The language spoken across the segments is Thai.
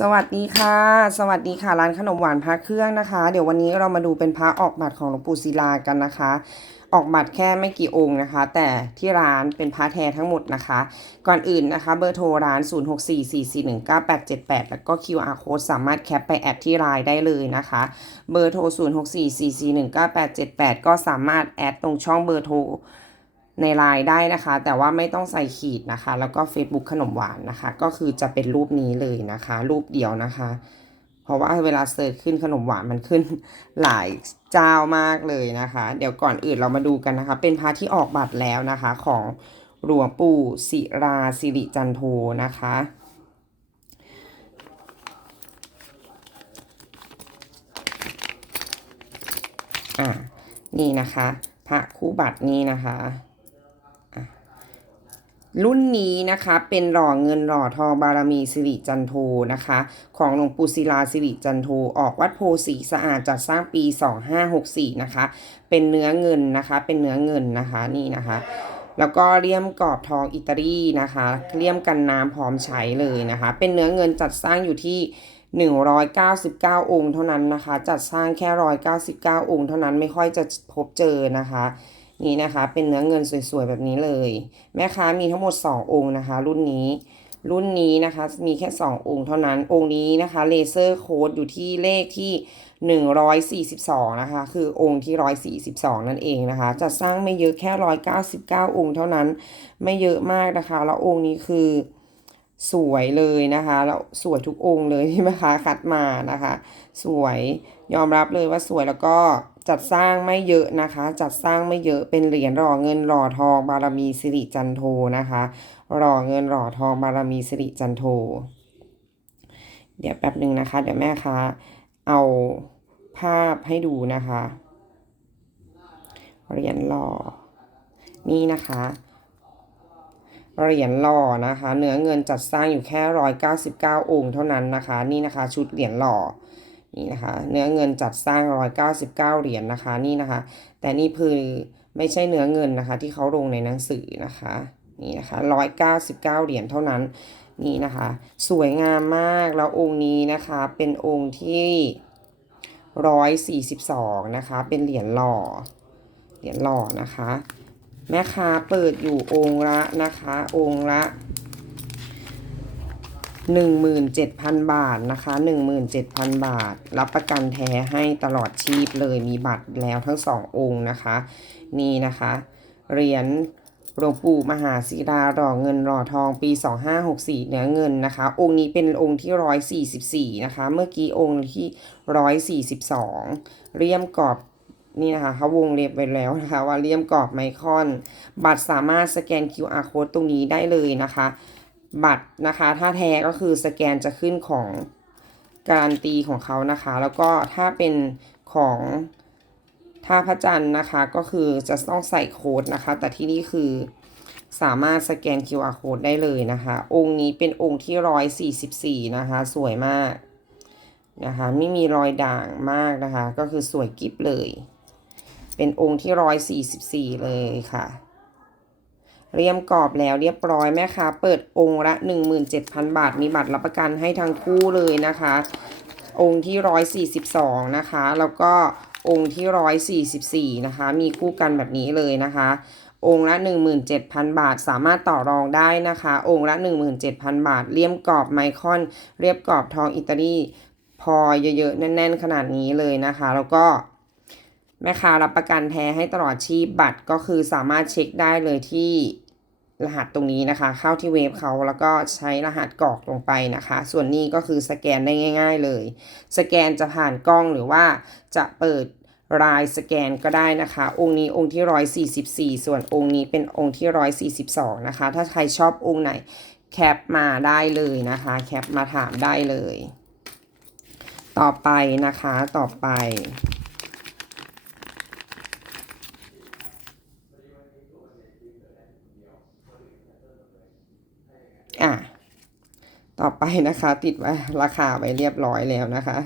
สวัสดีค่ะ สวัสดีค่ะร้านขนมหวานพระเครื่องนะคะ เดี๋ยววันนี้เรามาดูเป็นพระออกบัตรของหลวงปู่ศิลากันนะคะ ออกบัตรแค่ไม่กี่องค์นะคะ แต่ที่ร้านเป็นพระแท้ทั้งหมดนะคะ ก่อนอื่นนะคะ เบอร์โทรร้าน 0644419878 แล้วก็ QR code สามารถแคปไปแอดที่ไลน์ได้เลยนะคะ เบอร์โทร 0644419878 ก็สามารถแอดตรงช่องเบอร์โทร ในไลน์ได้นะคะ แต่ว่าไม่ต้องใส่ขีดนะคะ แล้วก็ Facebook ขนมหวานนะคะ ก็คือจะเป็นรูปนี้เลยนะคะ รูปเดียวนะคะ เพราะว่าเวลาเสิร์ชขึ้นขนมหวานมันขึ้นหลายเจ้ามากเลยนะคะ เดี๋ยวก่อนอื่นเรามาดูกันนะคะ เป็นพระที่ออกบัตรแล้วนะคะของหลวงปู่ศิราสิริจันโทนะคะอ่านี่นะคะ พระคู่บัตรนี้นะคะอะ รุ่นนี้นะคะเป็นหล่อเงินหล่อทองบารมีสิริจันโทนะคะ ของหลวงปู่ศิลาสิริจันโทออกวัดโพสีสะอาดจัดสร้างปี 2564 นะคะ เป็นเนื้อเงินนะคะ เป็นเนื้อเงินนะคะนี่นะคะ แล้วก็เลี่ยมกรอบทองอิตาลีนะคะเลี่ยมกันน้ำพร้อมใช้เลยนะคะ เป็นเนื้อเงินจัดสร้างอยู่ที่199 องค์เท่านั้นนะคะ จัดสร้างแค่ 199 องค์เท่านั้นไม่ค่อยจะพบเจอนะคะ นี่นะคะ เป็นเนื้อเงินสวยๆ แบบนี้เลย แม่ค้ามีทั้งหมด 2 องค์นะคะ รุ่นนี้ รุ่นนี้นะคะ มีแค่ 2 องค์เท่านั้น องค์นี้นะคะเลเซอร์โค้ดอยู่ที่เลขที่ 142 นะคะ คือองค์ที่ 142 นั่นเองนะคะ จะสร้างไม่เยอะแค่ 199 องค์เท่านั้น ไม่เยอะมากนะคะ แล้วองค์นี้คือ สวยเลยนะคะแล้วสวยทุกองค์เลยที่แม่ค้าคัดมานะคะ สวยยอมรับเลยว่าสวยแล้วก็จัดสร้างไม่เยอะนะคะ จัดสร้างไม่เยอะเป็นเหรียญหล่อเงินหล่อทองบารมีสิริจันโทนะคะหล่อเงินหล่อทองบารมีสิริจันโท เดี๋ยวแป๊บหนึ่งนะคะ เดี๋ยวแม่ค้าเอาภาพให้ดูนะคะเหรียญหล่อนี่นะคะ เหรียญหล่อนะคะ เนื้อเงินจัดสร้างอยู่แค่ร้อยเก้าสิบเก้าองค์เท่านั้นนะคะ นี่นะคะ ชุดเหรียญหล่อนี่นะคะ เนื้อเงินจัดสร้างร้อยเก้าสิบเก้าเหรียญนะคะ นี่นะคะ แต่นี่คือไม่ใช่เนื้อเงินนะคะ ที่เขาลงในหนังสือนะคะนี่นะคะร้อยเก้าสิบเก้าเหรียญเท่านั้นนี่นะคะ สวยงามมากแล้วองค์นี้นะคะเป็นองค์ที่ร้อยสี่สิบสองนะคะ เป็นเหรียญหล่อเหรียญหล่อนะคะ แม่ค้าเปิดอยู่องค์ละนะคะ องค์ละ17,000บาทนะคะ17,000บาท รับประกันแท้ให้ตลอดชีพเลยมีบัตรแล้วทั้งสององค์นะคะ นี่นะคะเหรียญหลวงปู่มหาศิลาหล่อเงินหล่อทองปี 2564เนื้อเงินนะคะ องค์นี้เป็นองค์ที่ 144 นะคะ เมื่อกี้องค์ที่ 142 เรียมกรอบ นี่นะคะเขาวงเล็บไว้แล้วนะคะ ว่าเลี่ยมกรอบไมคอน บัตรสามารถสแกน QR code ตรงนี้ได้เลยนะคะ บัตรนะคะถ้าแท้ก็คือสแกนจะขึ้นของการันตีของเขานะคะ แล้วก็ถ้าเป็นของท่าพระจันทร์นะคะก็คือจะต้องใส่โค้ดนะคะ แต่ที่นี่คือสามารถสแกน QR code ได้เลยนะคะ องค์นี้เป็นองค์ที่144นะคะ สวยมากนะคะ ไม่มีรอยด่างมากนะคะ ก็คือสวยกิฟเลย เป็นองค์ที่144เลยค่ะ เรียมกรอบแล้วเรียบร้อยแม่ค้าเปิดองค์ละ17,000บาท มีบัตรรับประกันให้ทั้งคู่เลยนะคะ องค์ที่142นะคะ แล้วก็องค์ที่144นะคะ มีคู่กันแบบนี้เลยนะคะองค์ละ 17,000 บาท สามารถต่อรองได้นะคะ องค์ละ 17,000 บาท เลี่ยมกรอบไมคอน เรียบกรอบทองอิตาลี พอเยอะๆ แน่น ๆ ขนาดนี้เลยนะคะ แล้วก็ แม่ค้ารับประกันแท้ให้ตลอดชีพบัตรก็คือสามารถเช็คได้เลยที่รหัสตรงนี้นะคะ เข้าที่เว็บเขาแล้วก็ใช้รหัสกรอกลงไปนะคะ ส่วนนี้ก็คือสแกนได้ง่าย ๆเลย สแกนจะผ่านกล้องหรือว่าจะเปิดรายสแกนก็ได้นะคะ องค์นี้องค์ที่ 144 ส่วนองค์นี้เป็นองค์ที่ 142 นะคะ ถ้าใครชอบองค์ไหนแคปมาได้เลยนะคะ แคปมาถามได้เลย ต่อไปนะคะต่อไป อะต่อไปนะคะ ติดไว้ราคาไว้เรียบร้อยแล้วนะคะ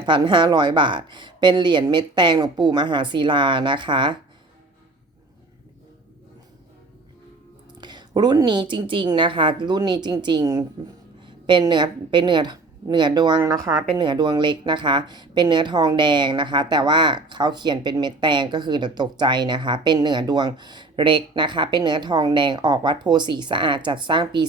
8,500 บาท เป็นเหรียญเม็ดแตงหลวงปู่มหาศิลานะคะ รุ่นนี้จริง ๆนะคะ รุ่นนี้จริง ๆ เป็นเนื้อเป็นเนื้อ เหนือดวงนะคะ เป็นเหนือดวงเล็กนะคะ เป็นเนื้อทองแดงนะคะ แต่ว่าเขาเขียนเป็นเม็ดแตงก็คือเดตกใจนะคะ เป็นเหนือดวงเล็กนะคะ เป็นเนื้อทองแดงออกวัดโพสีสะอาดจัดสร้างปี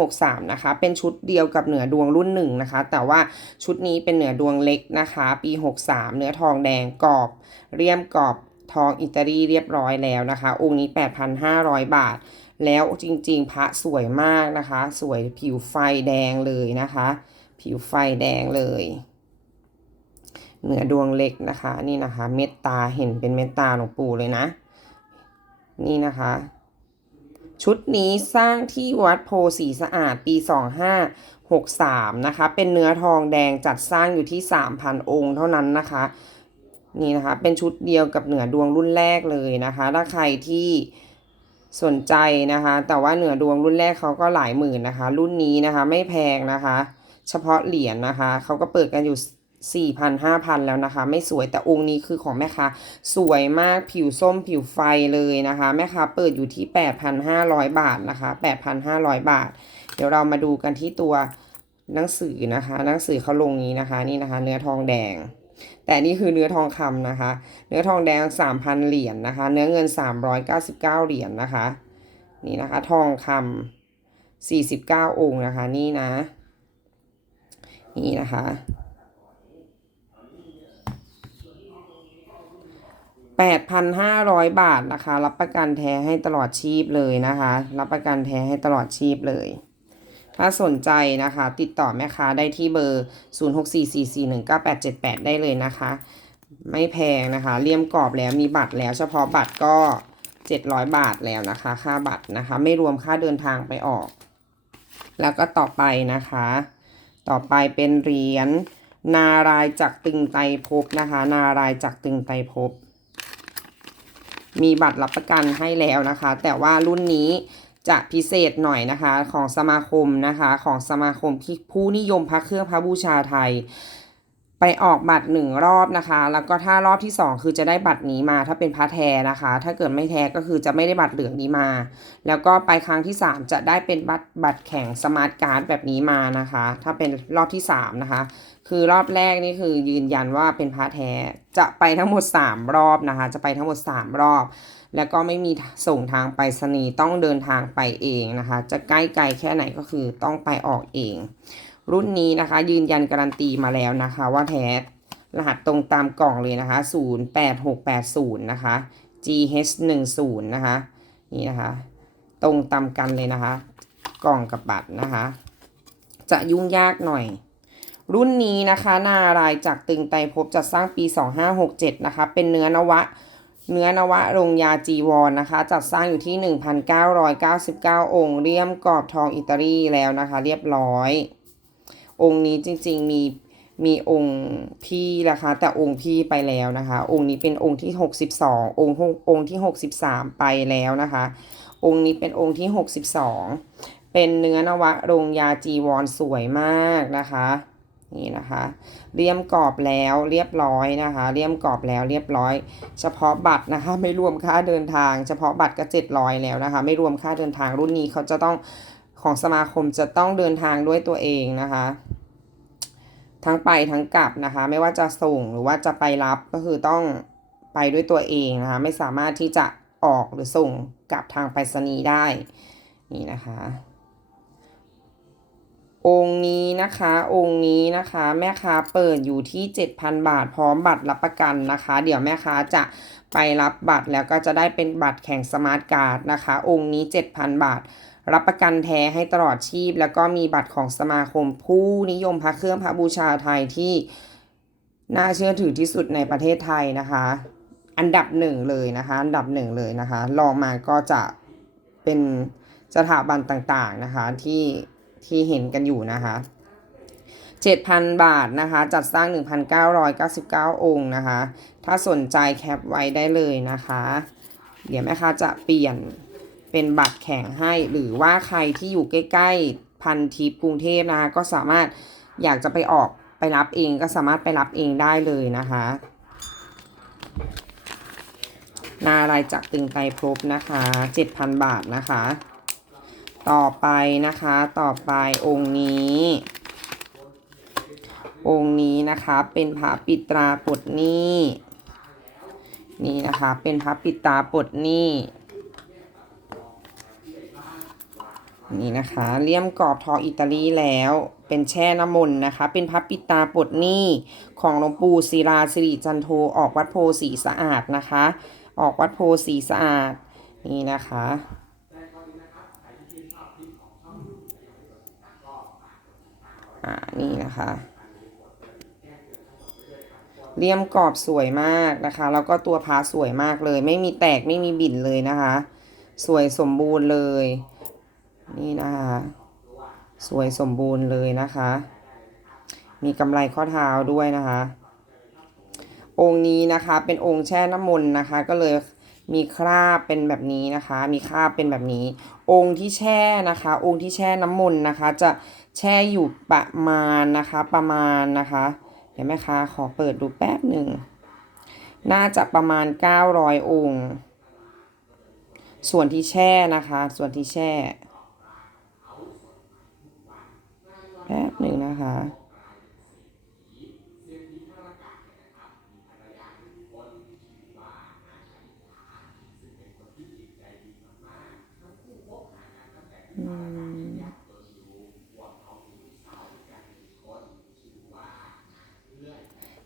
2563 นะคะ เป็นชุดเดียวกับเหนือดวงรุ่นหนึ่งนะคะ แต่ว่าชุดนี้เป็นเหนือดวงเล็กนะคะ ปี 63 เนื้อทองแดงกรอบเรียมกรอบทองอิตาลีเรียบร้อยแล้วนะคะ องค์นี้ 8,500 บาท แล้วจริงๆ พระสวยมากนะคะ สวยผิวไฟแดงเลยนะคะ ผิวไฟแดงเลย เหนือดวงเล็กนะคะ นี่นะคะ เม็ดตาเห็นเป็นเม็ดตาหลวงปู่เลยนะ นี่นะคะ ชุดนี้สร้างที่วัดโพสีสะอาดปี 2563 นะคะ เป็นเนื้อทองแดงจัดสร้างอยู่ที่ 3,000 องค์เท่านั้นนะคะนี่นะคะเป็นชุดเดียวกับเหนือดวงรุ่นแรกเลยนะคะ ถ้าใครที่สนใจนะคะ แต่ว่าเหนือดวงรุ่นแรกเขาก็หลายหมื่นนะคะ รุ่นนี้นะคะไม่แพงนะคะ เฉพาะเหรียญนะคะเขาก็เปิดกันอยู่4,000 5,000แล้วนะคะ ไม่สวยแต่องค์นี้คือของแม่ค้าสวยมากผิวส้มผิวไฟเลยนะคะ แม่ค้าเปิดอยู่ที่8,500บาทนะคะ8,500บาท เดี๋ยวเรามาดูกันที่ตัวหนังสือนะคะ หนังสือเขาลงนี้นะคะ นี่นะคะ เนื้อทองแดง แต่นี่คือเนื้อทองคำนะคะ เนื้อทองแดง3,000เหรียญนะคะ เนื้อเงิน399เก้าสิบเก้าเหรียญนะคะ นี่นะคะ ทองคำ49องค์นะคะ นี่นะ นี่นะคะ 8,500 บาทนะคะ รับประกันแท้ให้ตลอดชีพเลยนะคะ รับประกันแท้ให้ตลอดชีพเลย ถ้าสนใจนะคะ ติดต่อแม่ค้าได้ที่เบอร์ 0644419878 ได้เลยนะคะ ไม่แพงนะคะเลี่ยมกรอบแล้วมีบัตรแล้ว เฉพาะบัตรก็ 700 บาทแล้วนะคะ ค่าบัตรนะคะ ไม่รวมค่าเดินทางไปออก แล้วก็ต่อไปนะคะ ต่อไปเป็นเหรียญนารายจากตึงไตรภพนะคะ นารายจากตึงไตรภพมีบัตรรับประกันให้แล้วนะคะ แต่ว่ารุ่นนี้จะพิเศษหน่อยนะคะของสมาคมนะคะ ของสมาคมที่ผู้นิยมพระเครื่องพระบูชาไทย ไปออกบัตรหนึ่งรอบนะคะ แล้วก็ถ้ารอบที่สองคือจะได้บัตรนี้มา ถ้าเป็นพระแท้นะคะ ถ้าเกิดไม่แท้ก็คือจะไม่ได้บัตรเหลืองนี้มา แล้วก็ไปครั้งที่สามจะได้เป็นบัตรบัตรแข่งสมาร์ทการ์ดแบบนี้มานะคะ ถ้าเป็นรอบที่สามนะคะ คือรอบแรกนี่คือยืนยันว่าเป็นพระแท้ จะไปทั้งหมด3รอบนะคะ จะไปทั้งหมด3รอบ แล้วก็ไม่มีส่งทางไปรษณีย์ต้องเดินทางไปเองนะคะ จะใกล้ไกลแค่ไหนก็คือต้องไปออกเอง รุ่นนี้นะคะ ยืนยันการันตีมาแล้วนะคะ ว่าแท้รหัสตรงตามกล่องเลยนะคะ 08680 นะคะ GH10 นะคะ นี่นะคะ ตรงตามกันเลยนะคะ กล่องกับบัตรนะคะ จะยุ่งยากหน่อย รุ่นนี้นะคะ นารายจากตึงไตรภพจัดสร้างปี 2567 นะคะ เป็นเนื้อนวะ เนื้อนวะรงยาจีวรนนะคะ จัดสร้างอยู่ที่ 1,999 องค์ เลี่ยมกรอบทองอิตาลีแล้วนะคะ เรียบร้อย องค์นี้จริงๆมีมีองค์พี่นะคะ แต่องค์พี่ไปแล้วนะคะ องค์นี้เป็นองค์ที่ 62 องค์องค์ที่ 63 ไปแล้วนะคะ องค์นี้เป็นองค์ที่ 62 เป็นเนื้อนวะรงยาจีวรสวยมากนะคะนี่นะคะเลี่ยมกรอบแล้วเรียบร้อยนะคะเลี่ยมกรอบแล้วเรียบร้อย เฉพาะบัตรนะคะไม่รวมค่าเดินทาง เฉพาะบัตรก็700แล้วนะคะ ไม่รวมค่าเดินทางรุ่นนี้เขาจะต้องของสมาคมจะต้องเดินทางด้วยตัวเองนะคะ ทั้งไปทั้งกลับนะคะ ไม่ว่าจะส่งหรือว่าจะไปรับก็คือต้องไปด้วยตัวเองนะคะ ไม่สามารถที่จะออกหรือส่งกลับทางไปรษณีย์ได้นี่นะคะ องค์นี้นะคะ องค์นี้นะคะ แม่ค้าเปิดอยู่ที่ 7,000 บาท พร้อมบัตรรับประกันนะคะ เดี๋ยวแม่ค้าจะไปรับบัตรแล้วก็จะได้เป็นบัตรแข่งสมาร์ทการ์ดนะคะ องค์นี้ 7,000 บาท รับประกันแท้ให้ตลอดชีพ แล้วก็มีบัตรของสมาคมผู้นิยมพระเครื่องพระบูชาไทยที่น่าเชื่อถือที่สุดในประเทศไทยนะคะ อันดับหนึ่งเลยนะคะ อันดับหนึ่งเลยนะคะรองมาก็จะเป็นสถาบันต่างๆนะคะที่ที่เห็นกันอยู่นะคะ7,000 บาทนะคะ จัดสร้าง 1,999 องค์นะคะ ถ้าสนใจแคปไว้ได้เลยนะคะ เดี๋ยวแม่ค้าจะเปลี่ยน เป็นบัตรแข่งให้ หรือว่าใครที่อยู่ใกล้ ๆ พันทิปกรุงเทพนะคะก็สามารถอยากจะไปออกไปรับเองก็สามารถไปรับเองได้เลยนะคะนารายจากตึงไตรภพนะคะ7,000บาทนะคะ ต่อไปนะคะต่อไปองค์นี้ องค์นี้นะคะเป็นพระปิตราปดหนี้นี่นะคะเป็นพระปิดตาปดหนี้ นี่นะคะเลี่ยมกรอบทองอิตาลีแล้วเป็นแช่น้ำมนต์นะคะ เป็นพระปิตาปลดหนี้ของหลวงปู่ศิลาสิริจันโทออกวัดโพสีสะอาดนะคะ ออกวัดโพสีสะอาดนี่นะคะอ่านี่นะคะเลี่ยมกรอบสวยมากนะคะแล้วก็ตัวพาสวยมากเลย ไม่มีแตกไม่มีบิ่นเลยนะคะ สวยสมบูรณ์เลย นี่นะคะ สวยสมบูรณ์เลยนะคะ มีกำไรข้อเท้าด้วยนะคะ องค์นี้นะคะเป็นองค์แช่น้ำมนต์นะคะ ก็เลยมีคราบเป็นแบบนี้นะคะ มีคราบเป็นแบบนี้ องค์ที่แช่นะคะ องค์ที่แช่น้ำมนต์นะคะ จะแช่อยู่ประมาณนะคะ ประมาณนะคะ เดี๋ยวแม่ค้าขอเปิดดูแป๊บหนึ่ง น่าจะประมาณ 900 องค์ ส่วนที่แช่นะคะ ส่วนที่แช่ แป๊บหนึ่งนะคะ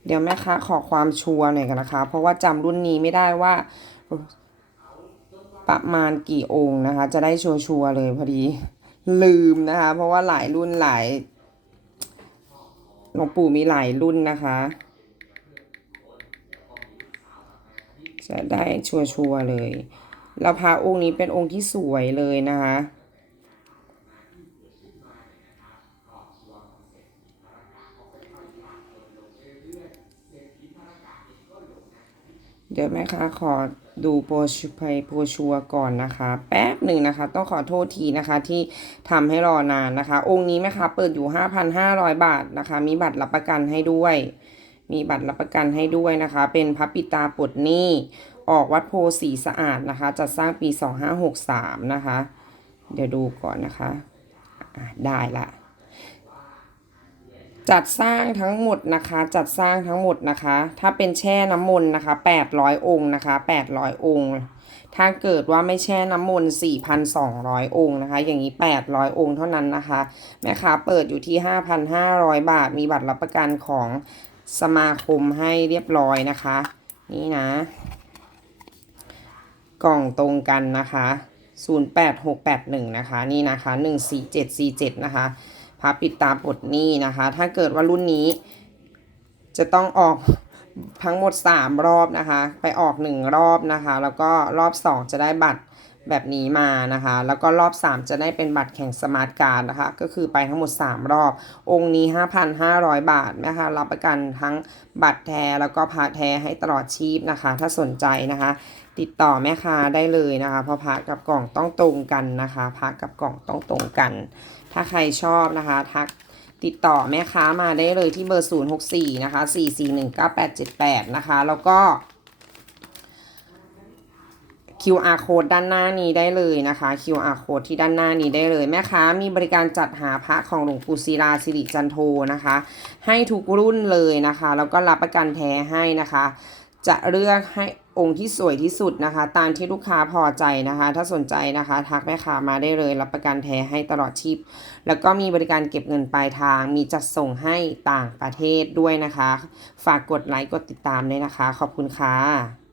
เดี๋ยวแม่ค้าขอความชัวร์หน่อยกันนะคะ เพราะว่าจำรุ่นนี้ไม่ได้ว่า ประมาณกี่องค์นะคะ จะได้ชัวร์ๆเลยพอดีลืมนะคะ เพราะว่าหลายรุ่นหลาย หลวงปู่มีหลายรุ่นนะคะ จะได้ชัวร์ๆเลย แล้วพระองค์นี้เป็นองค์ที่สวยเลยนะคะเดี๋ยวแม่ค้าขอ ดูโปรชูไพโปรชัวร์ก่อนนะคะ แป๊บหนึ่งนะคะ ต้องขอโทษทีนะคะที่ทำให้รอนานนะคะ องค์นี้แม่ค้าเปิดอยู่ 5,500 บาทนะคะ มีบัตรรับประกันให้ด้วย มีบัตรรับประกันให้ด้วยนะคะ เป็นพระปิตาปลดหนี้ออกวัดโพสีสะอาดนะคะ จัดสร้างปี 2563 นะคะ เดี๋ยวดูก่อนนะคะะได้ละ จัดสร้างทั้งหมดนะคะ จัดสร้างทั้งหมดนะคะ ถ้าเป็นแช่น้ำมนต์นะคะ800 องค์นะคะ 800 องค์ ถ้าเกิดว่าไม่แช่น้ำมนต์4,200 องค์นะคะ อย่างนี้ 800 องค์เท่านั้นนะคะ แม่ค้าเปิดอยู่ที่ 5,500 บาท มีบัตรรับประกันของสมาคมให้เรียบร้อยนะคะ นี่นะ กล่องตรงกันนะคะ 08681 นะคะ นี่นะคะ 14747 นะคะ พับปิดตาปลดหนี้นะคะ ถ้าเกิดว่ารุ่นนี้จะต้องออกทั้งหมด 3 รอบนะคะ ไปออก 1 รอบนะคะ แล้วก็รอบ 2 จะได้บัตร แบบนี้มานะคะ แล้วก็รอบ 3 จะได้เป็นบัตรแข่งสมาร์ทการ์ดนะคะ ก็คือไปทั้งหมด 3 รอบ องค์นี้ 5,500 บาทนะคะ รับประกันทั้งบัตรแท้แล้วก็พาแท้ให้ตลอดชีพนะคะ ถ้าสนใจนะคะ ติดต่อแม่ค้าได้เลยนะคะ เพราะพระกับกล่องต้องตรงกันนะคะพระกับกล่องต้องตรงกัน ถ้าใครชอบนะคะทักติดต่อแม่ค้ามาได้เลยที่เบอร์ 064 นะคะ 4419878 นะคะ แล้วก็ QR code ด้านหน้านี้ได้เลยนะคะ QR code ที่ด้านหน้านี้ได้เลยแม่ค้ามีบริการจัดหาพระของหลวงปู่ศิลาสิริจันโทนะคะ ให้ทุกรุ่นเลยนะคะ แล้วก็รับประกันแท้ให้นะคะ จะเลือกให้องค์ที่สวยที่สุดนะคะ ตามที่ลูกค้าพอใจนะคะ ถ้าสนใจนะคะ ทักแม่ค้ามาได้เลย รับประกันแท้ให้ตลอดชีพ แล้วก็มีบริการเก็บเงินปลายทาง มีจัดส่งให้ต่างประเทศด้วยนะคะ ฝากกดไลค์กดติดตามด้วยนะคะ ขอบคุณค่ะ